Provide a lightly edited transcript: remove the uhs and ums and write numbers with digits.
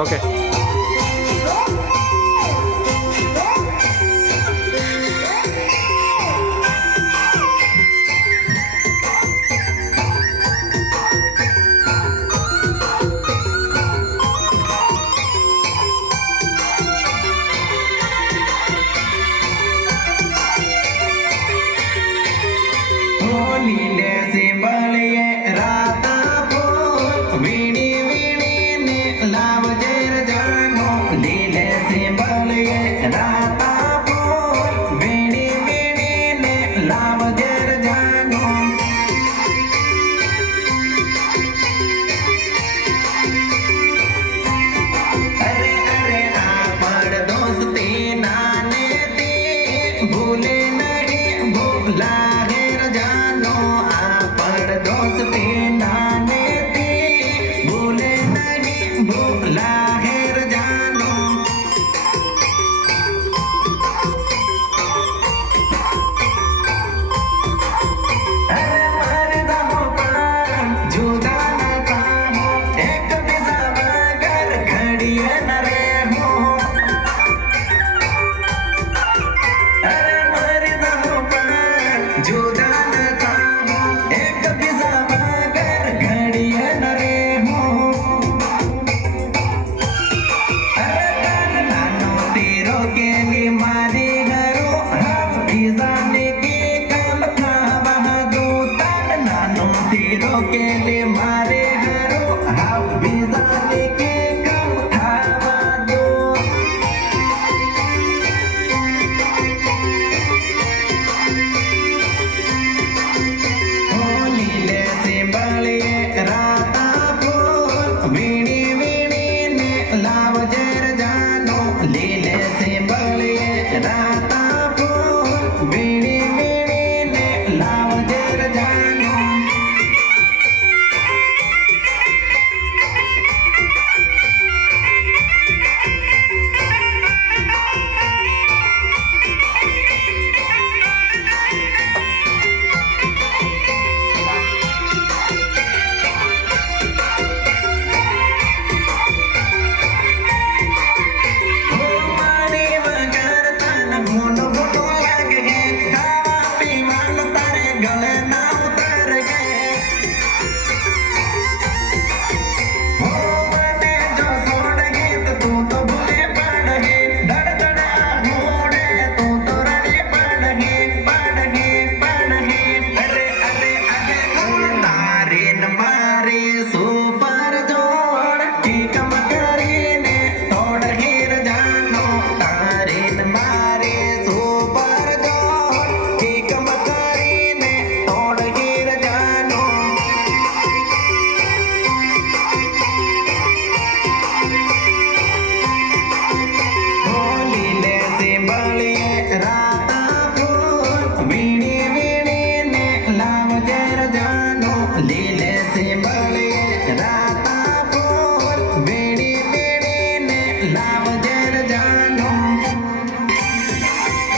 Okay. લીલે સિંબળીએ રાતા ફૂલ વીણી વીણીને લાવજે રજાનો. લીલે સિંબળીએ રાતા ફૂલ વીણી વીણીને લાવજે રજાનો. અરે અરે આપણ દોસ્તી નાનેથી ભૂલે નહીં ભૂલા दोस्ती नाने दी भूले नहीं भूला हेर जानो. अरे मारे दमो प्राण जुदा न थामो एक बीजा वगर घड़िए न रेहो. अरे मारे दमो प्राण जुदा न थामो एक बीजा वगर घड़िए न रेहो. अरे तन नानो तेरो के लिए मारी घरो हम बीजाने के काम खावा दो. तन नानो तेरो के लिए मारे घरो हम बीजाने के काम खावा दो. લીલે સિંબળીએ રાતા ફૂલ વીણી વીણીને લાવજે રજાનો. લીલે સિંબળીએ રાતા ફૂલ વીણી વીણીને લાવજે રજાનો. મારી વગર તને મોનો મોટો લાગે હે. ખાવા પીવાનું તારે ગળે ના ઉતરે હે. મને જો છોડ હે તો તું તો ભૂલે પડ હે. ધડ ધડ આ મોડે તું તો રડી પડ હે પડ હે પડ હે. અરે અરે અરે તારી ન મારી સુપર જોડ ઠીકમ કરીને તોડ હીર જાનો. તારી ન મારી સુપર જોડ ઠીકમ કરીને તોડ હીર જાનો. લીલે સિંબળીએ રાતા ફૂલ વીણી વીણીને લાવજે રજાનો. લીલે સિંબળીએ રાતા